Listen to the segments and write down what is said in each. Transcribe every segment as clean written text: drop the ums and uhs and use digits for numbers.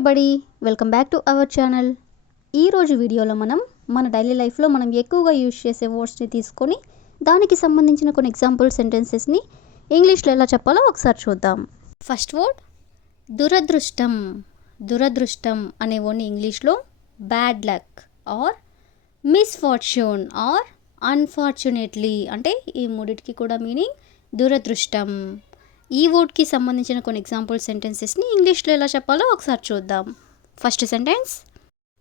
Everybody, welcome back to our channel. ఈరోజు వీడియోలో మన డైలీ లైఫ్లో మనం ఎక్కువగా యూజ్ చేసే వర్డ్స్ని తీసుకొని దానికి సంబంధించిన కొన్ని ఎగ్జాంపుల్ సెంటెన్సెస్ని ఇంగ్లీష్లో ఎలా చెప్పాలో ఒకసారి చూద్దాం. ఫస్ట్ వర్డ్ దురదృష్టం. దురదృష్టం అనే వర్డ్ని ఇంగ్లీష్లో bad luck or misfortune or unfortunately అంటే ఈ మూడిటికి కూడా మీనింగ్ దురదృష్టం. ఈ వర్డ్కి సంబంధించిన కొన్ని ఎగ్జాంపుల్ సెంటెన్సెస్ని ఇంగ్లీష్లో ఎలా చెప్పాలో ఒకసారి చూద్దాం. ఫస్ట్ సెంటెన్స్,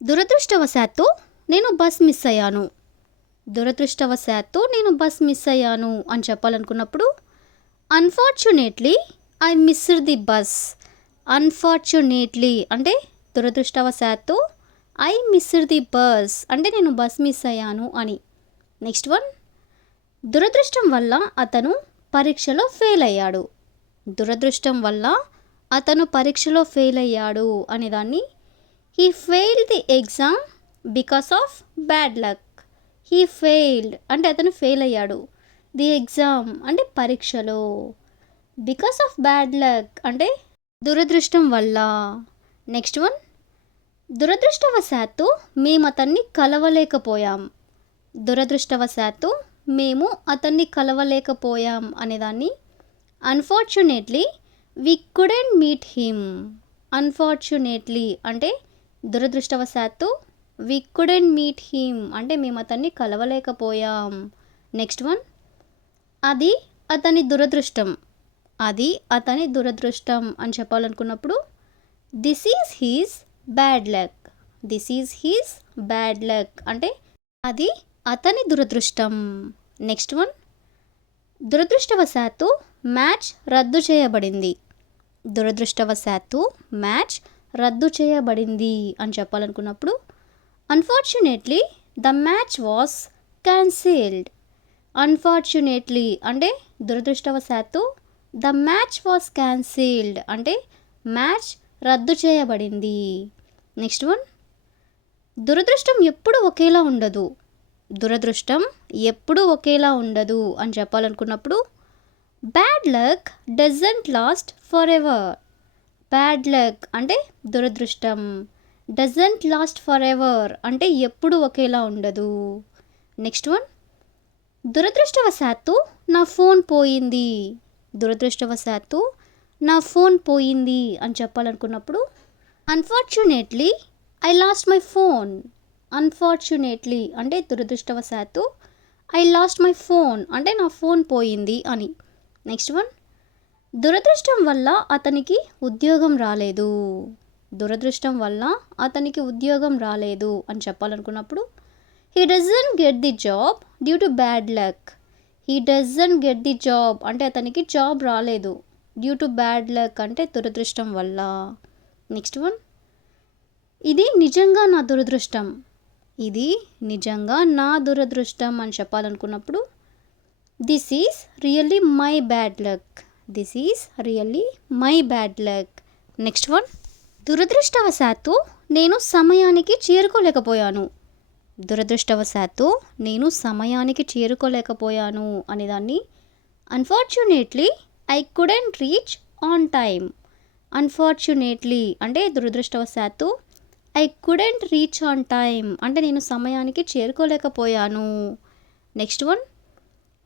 దురదృష్టవశాత్తు నేను బస్ మిస్ అయ్యాను. దురదృష్టవశాత్తు నేను బస్ మిస్ అయ్యాను అని చెప్పాలనుకున్నప్పుడు unfortunately I missed the bus. Unfortunately అంటే దురదృష్టవశాత్తు, ఐ మిస్డ్ ది బస్ అంటే నేను బస్ మిస్ అయ్యాను అని. నెక్స్ట్ వన్, దురదృష్టం వల్ల అతను పరీక్షలో ఫెయిల్ అయ్యాడు. దురదృష్టం వల్ల అతను పరీక్షలో ఫెయిల్ అయ్యాడు అనేదాన్ని he failed the exam because of bad luck. He failed అంటే అతను ఫెయిల్ అయ్యాడు, ది ఎగ్జామ్ అంటే పరీక్షలో, బికాస్ ఆఫ్ బ్యాడ్ లక్ అంటే దురదృష్టం వల్ల. నెక్స్ట్ వన్, దురదృష్టవశాత్తు మేము అతన్ని కలవలేకపోయాం. దురదృష్టవశాత్తు మేము అతన్ని కలవలేకపోయాం అనేదాన్ని unfortunately we couldn't meet him. Unfortunately అంటే దురదృష్టవశాత్తు, వి కుడెంట్ మీట్ హిమ్ అంటే మేము అతన్ని కలవలేకపోయాం. నెక్స్ట్ వన్, అది అతని దురదృష్టం. అది అతని దురదృష్టం అని చెప్పాలనుకున్నప్పుడు this is his bad luck. This is his bad luck అంటే అది అతని దురదృష్టం. నెక్స్ట్ వన్, దురదృష్టవశాత్తు మ్యాచ్ రద్దు చేయబడింది. దురదృష్టవశాత్తు మ్యాచ్ రద్దు చేయబడింది అని చెప్పాలనుకున్నప్పుడు unfortunately the match was cancelled. Unfortunately అంటే దురదృష్టవశాత్తు, ద మ్యాచ్ వాస్ క్యాన్సిల్డ్ అంటే మ్యాచ్ రద్దు చేయబడింది. నెక్స్ట్ వన్, దురదృష్టం ఎప్పుడు ఒకేలా ఉండదు. దురదృష్టం ఎప్పుడు ఒకేలా ఉండదు అని చెప్పాలనుకున్నప్పుడు bad luck doesn't last forever. Bad luck అంటే దురదృష్టం, డజంట్ లాస్ట్ ఫర్ ఎవర్ అంటే ఎప్పుడు ఒకేలా ఉండదు. నెక్స్ట్ వన్, దురదృష్టవశాత్తు నా ఫోన్ పోయింది. దురదృష్టవశాత్తు నా ఫోన్ పోయింది అని చెప్పాలనుకున్నప్పుడు unfortunately I lost my phone. Unfortunately అంటే దురదృష్టవశాత్తు, ఐ లాస్ట్ మై ఫోన్ అంటే నా ఫోన్ పోయింది అని. నెక్స్ట్ వన్, దురదృష్టం వల్ల అతనికి ఉద్యోగం రాలేదు. దురదృష్టం వల్ల అతనికి ఉద్యోగం రాలేదు అని చెప్పాలనుకున్నప్పుడు he doesn't get the job due to bad luck. He doesn't get the job అంటే అతనికి జాబ్ రాలేదు, డ్యూ టు బ్యాడ్ లక్ అంటే దురదృష్టం వల్ల. నెక్స్ట్ వన్, ఇది నిజంగా నా దురదృష్టం. ఇది నిజంగా నా దురదృష్టం అని చెప్పాలనుకున్నప్పుడు this is really my bad luck. This is really my bad luck. Next one, దురదృష్టవశాత్తు నేను సమయానికి చేరుకోలేకపోయాను. దురదృష్టవశాత్తు నేను సమయానికి చేరుకోలేకపోయాను అనేదాన్ని unfortunately I couldn't reach on time. Unfortunately అంటే దురదృష్టవశాత్తు, I couldn't reach on time అంటే నేను సమయానికి చేరుకోలేకపోయాను. నెక్స్ట్ వన్,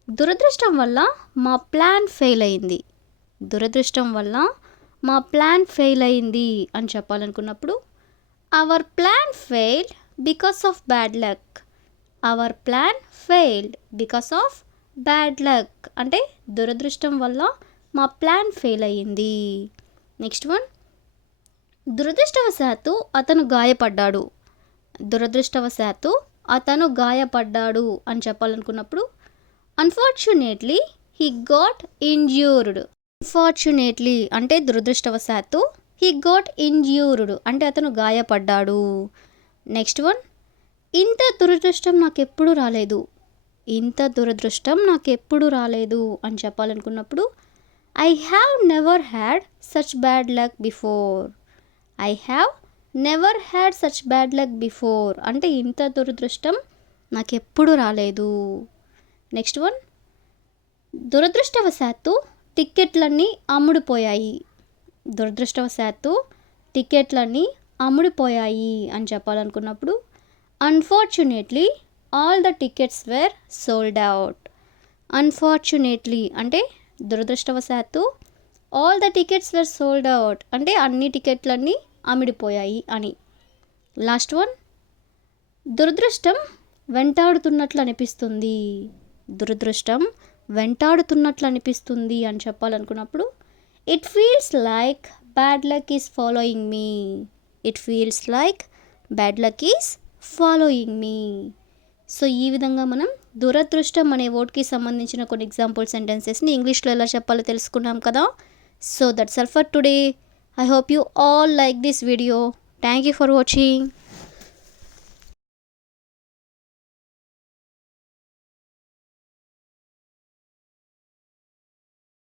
దురదృష్టం వల్ల మా ప్లాన్ ఫెయిల్ అయింది. దురదృష్టం వల్ల మా ప్లాన్ ఫెయిల్ అయింది అని చెప్పాలనుకున్నప్పుడు our plan failed because of bad luck. Our plan failed because of bad luck అంటే దురదృష్టం వల్ల మా ప్లాన్ ఫెయిల్ అయ్యింది. నెక్స్ట్ వన్, దురదృష్టవశాత్తు అతను గాయపడ్డాడు. దురదృష్టవశాత్తు అతను గాయపడ్డాడు అని చెప్పాలనుకున్నప్పుడు unfortunately he got injured. Unfortunately అంటే దురదృష్టవశాత్తు, హీ గాట్ ఇంజ్యూర్డ్ అంటే అతను గాయపడ్డాడు. నెక్స్ట్ వన్, ఇంత దురదృష్టం నాకెప్పుడు రాలేదు. ఇంత దురదృష్టం నాకెప్పుడు రాలేదు అని చెప్పాలనుకున్నప్పుడు I have never had such bad luck before. I have never had such bad luck before అంటే ఇంత దురదృష్టం నాకెప్పుడు రాలేదు. నెక్స్ట్ వన్, దురదృష్టవశాత్తు టిక్కెట్లన్నీ అమ్ముడుపోయాయి. దురదృష్టవశాత్తు టికెట్లన్నీ అమ్ముడిపోయాయి అని చెప్పాలనుకున్నప్పుడు unfortunately all the tickets were sold out. Unfortunately అంటే దురదృష్టవశాత్తు, all the tickets were sold out అంటే అన్ని టికెట్లన్నీ అమ్ముడిపోయాయి అని. లాస్ట్ వన్, దురదృష్టం వెంటాడుతున్నట్లు అనిపిస్తుంది. దురదృష్టం వెంటాడుతున్నట్లు అనిపిస్తుంది అని చెప్పాలనుకున్నప్పుడు it feels like bad luck is following me. It feels like bad luck is following me. So ఈ విధంగా మనం దురదృష్టం అనే వర్డ్కి సంబంధించిన కొన్ని ఎగ్జాంపుల్ సెంటెన్సెస్ని ఇంగ్లీష్లో ఎలా చెప్పాలో తెలుసుకున్నాం కదా. So that's all for today. I hope you all like this video. Thank you for watching.